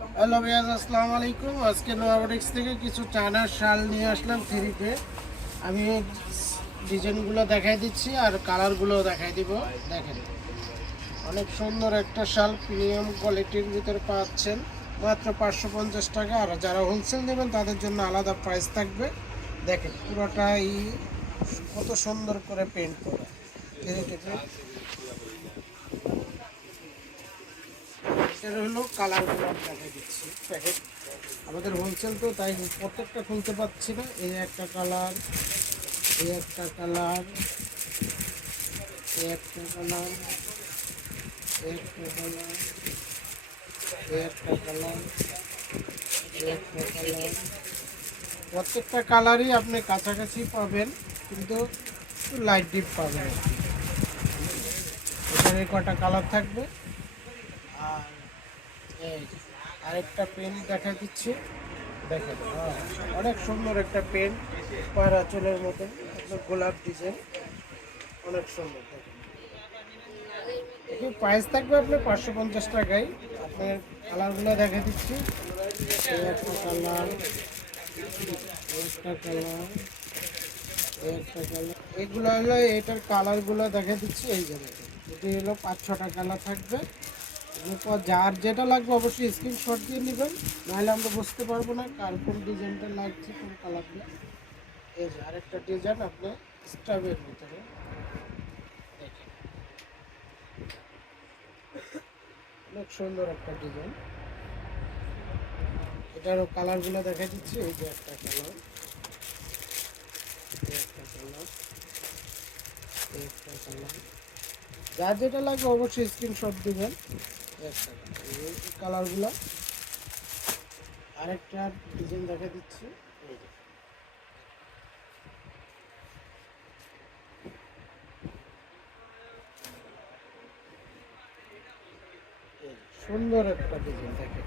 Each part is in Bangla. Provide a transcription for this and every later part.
হ্যালো ভাইয়াজ আসসালামু আলাইকুম। আজকে নোয়াবটিক্স থেকে কিছু চায়নার শাল নিয়ে আসলাম থ্রিতে আমি ডিজাইনগুলো দেখাই দিচ্ছি আর কালারগুলো দেখাই দিব। দেখেন, অনেক সুন্দর একটা শাল প্রিমিয়াম কোয়ালিটির ভিতরে পাচ্ছেন। মাত্র পাঁচশো পঞ্চাশ টাকা। আর যারা হোলসেল নেবেন, তাদের জন্য আলাদা প্রাইস থাকবে। দেখেন, পুরোটাই কত সুন্দর করে পেন্ট করা। থ্রিতে আমি দেখাই দিচ্ছি। আমাদের হোলসেল তো তাই প্রত্যেকটা খুলতে পারছি না। এই একটা কালার এই একটা কালার একটা কালার একটা কালার এই একটা কালার এই একটা কালার প্রত্যেকটা কালারই আপনি কাছাকাছি পাবেন, কিন্তু লাইট ডিপ পাবেন এখানে কটা কালার থাকবে? এই আরেকটা পেন দেখা দিচ্ছি। দেখেন হ্যাঁ, অনেক সুন্দর একটা পেন পায়রা চুলের মতন গোলাপ ডিজাইন অনেক সুন্দর দেখেন। প্রাইস থাকবে আপনার পাঁচশো পঞ্চাশ টাকায়। আপনার কালারগুলো দেখা দিচ্ছি। একটা কালার একটা কালার একটা কালার এগুলো হলো এটার কালারগুলো দেখা দিচ্ছি। এই যে দেখেন এটি হলো পাঁচ ছটা কালার থাকবে। এরপর যার যেটা লাগবে অবশ্যই স্ক্রিনশট দিয়ে নেবেন। নাহলে আমরা বুঝতে পারব না কার কোন ডিজাইনটা লাগছে, কোন কালারটা এই যে আরেকটা ডিজাইন আপনার স্টাবের ভিতরে অনেক সুন্দর একটা ডিজাইন এটারও কালারগুলো দেখা দিচ্ছি, এই যে একটা কালার যার যেটা লাগবে অবশ্যই স্ক্রিনশট দিবেন। এই কালারগুলো। আরেকটা ডিজাইন দেখা দিচ্ছি। সুন্দর একটা ডিজাইন দেখেন।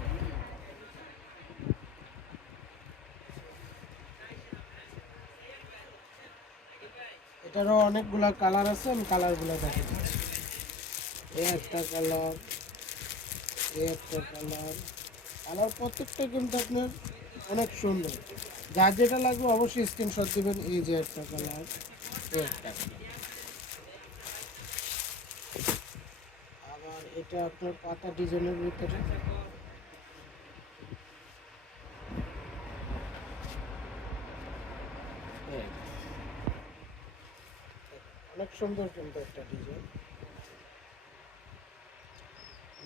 এটারও অনেকগুলা কালার আছে, আমি কালারগুলো দেখে দিচ্ছি। একটা কালার। এই একটা কালার কালার প্রত্যেকটা কিন্তু আপনার অনেক সুন্দর। যার যেটা লাগবে অবশ্যই স্ক্রিনশট দিবেন এই যে একটা কালার একটা আবার এটা আপনার পাতা ডিজাইনের ভিতরে। এই। অনেক সুন্দর কিন্তু একটা ডিজাইন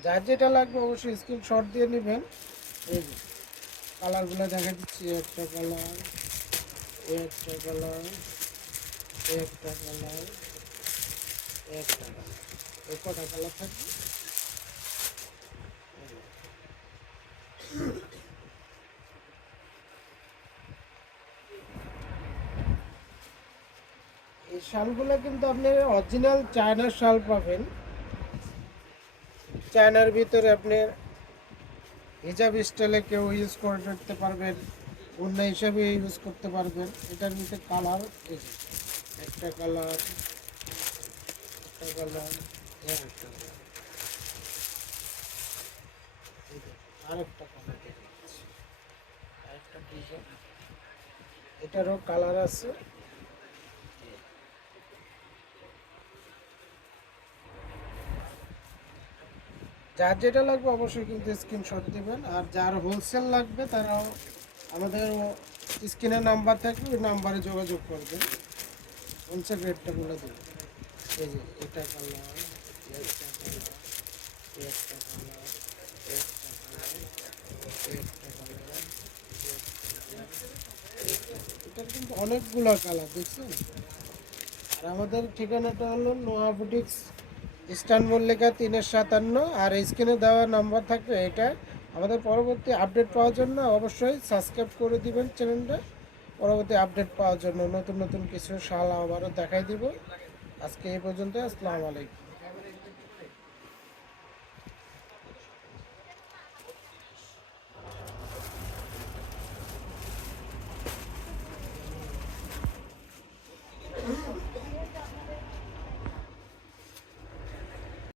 যার যেটা লাগবে অবশ্যই স্ক্রিনশট দিয়ে নেবেন। এই যে কালারগুলো দেখা দিচ্ছি, একটা কালার একটা কালার একটা কালার একটা কালার এই কটা কালার থাকবে? এই শালগুলো কিন্তু আপনি অরিজিনাল চায়নার শাল পাবেন। চায়নার ভিতরে আপনি হিজাব স্টাইলে কেউ ইউজ করে রাখতে পারবেন, অন্য হিসাবে ইউজ করতে পারবেন। এটার ভিতরে কালার একটা কালার একটা কালার একটা এটারও কালার আছে। যার যেটা লাগবে অবশ্যই কিন্তু স্ক্রিনশট দেবেন। আর যার হোলসেল লাগবে, তারাও আমাদের স্ক্রিনের নাম্বার থাকবে, ওই নাম্বারে যোগাযোগ করবেন। হোলসেল রেটটা বলে দেবেন। এই যে, এটা এটার কিন্তু অনেকগুলো কালার দেখছেন? আর আমাদের ঠিকানাটা হলো নোয়া বুটিক্স ইস্টানবুল লেখা তিনের সাতান্ন, আর স্ক্রিনে দেওয়া নাম্বার থাকবে এটা। আমাদের পরবর্তী আপডেট পাওয়ার জন্য অবশ্যই সাবস্ক্রাইব করে দিবেন চ্যানেলটা। পরবর্তী আপডেট পাওয়ার জন্য নতুন নতুন কিছু শাল আবারও দেখাই দিব। আজকে এই পর্যন্ত আসসালামু আলাইকুম।